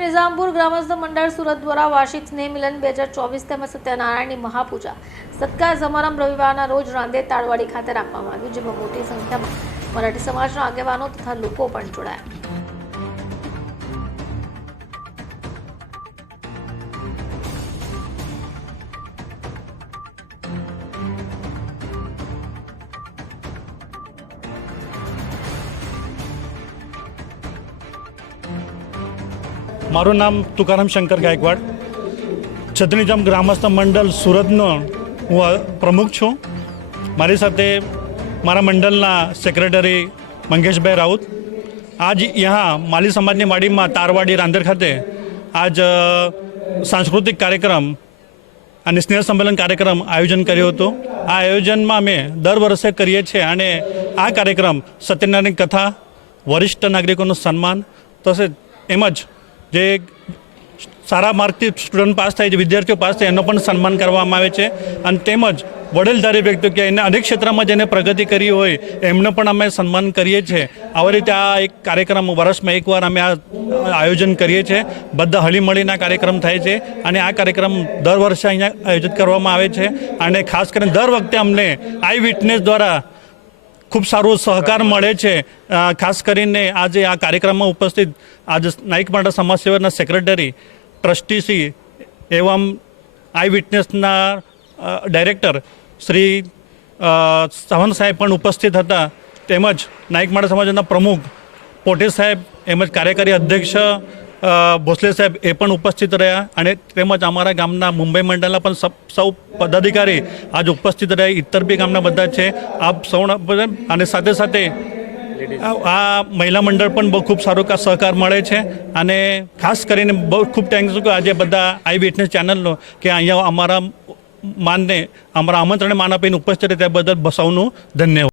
નિઝામપુર ગ્રામસ્થ મંડળ સુરત દ્વારા વાર્ષિક સ્નેહ મિલન બે હજાર ચોવીસ તેમજ સત્યનારાયણની મહાપૂજા સત્કાર સમારંભ રવિવારના રોજ રાંધે તાળવાડી ખાતે રાખવામાં આવ્યું, જેમાં મોટી સંખ્યામાં મરાઠી સમાજના આગેવાનો તથા લોકો પણ જોડાયા. મારું નામ તુકારામ શંકર ગાયકવાડ. છત્રીજામ ગ્રામસ્થ મંડળ સુરતનો હું પ્રમુખ છું. મારી સાથે મારા મંડળના સેક્રેટરી મંગેશભાઈ રાઉત. આજ યહાં માલી સમાજની વાડીમાં તારવાડી રાંદેર ખાતે આજ સાંસ્કૃતિક કાર્યક્રમ અને સ્નેહ સંમેલન કાર્યક્રમ આયોજન કર્યો હતો. આ આયોજનમાં અમે દર વર્ષે કરીએ છીએ અને આ કાર્યક્રમ સત્યનારાયણ કથા, વરિષ્ઠ નાગરિકોનું સન્માન, તસે એમ જ જે સારા માર્કથી સ્ટુડન્ટ પાસ થાય છે વિદ્યાર્થીઓ પાસ થાય, એનો પણ સન્માન કરવામાં આવે છે. અને તેમજ વડીલધારી વ્યક્તિઓ કે એને અનેક ક્ષેત્રમાં જેને પ્રગતિ કરી હોય, એમને પણ અમે સન્માન કરીએ છીએ. આવી રીતે આ એક કાર્યક્રમ વર્ષમાં એકવાર અમે આ આયોજન કરીએ છીએ. બધા હળીમળીના કાર્યક્રમ થાય છે અને આ કાર્યક્રમ દર વર્ષે અહીંયા આયોજિત કરવામાં આવે છે. અને ખાસ કરીને દર વખતે અમને આઈ વિટનેસ દ્વારા ખૂબ સારો સહકાર મળે છે. ખાસ કરીને આજે આ કાર્યક્રમમાં ઉપસ્થિત આજે નાઇક માટે સમાજ સેવાના સેક્રેટરી ટ્રસ્ટીસી એવમ આઈ વિટનેસના ડાયરેક્ટર શ્રી સહન સાહેબ પણ ઉપસ્થિત હતા. તેમજ નાઇક માટે સમાજના પ્રમુખ પોટે સાહેબ એમજ કાર્યકારી અધ્યક્ષ ભોસલે સાહેબ એ પણ ઉપસ્થિત રહ્યા અને તેમજ અમારા ગામના મુંબઈ મંડળના પણ સૌ- સૌ પદાધિકારી આજ ઉપસ્થિત રહ્યા. ઇતરબી ગામના બધા છે. આપ સૌના અને સાથે સાથે આ મહિલા મંડળ પણ બહુ ખૂબ સારો સહકાર મળે છે અને ખાસ કરીને બહુ ખૂબ થેન્ક્સ કે આજે બધા આઈ વિટનેસ ચેનલનો કે અહીંયા અમારા માનને અમારા આમંત્રણે માન આપીને ઉપસ્થિત રહ્યા. તે બદલ સૌનું ધન્યવાદ.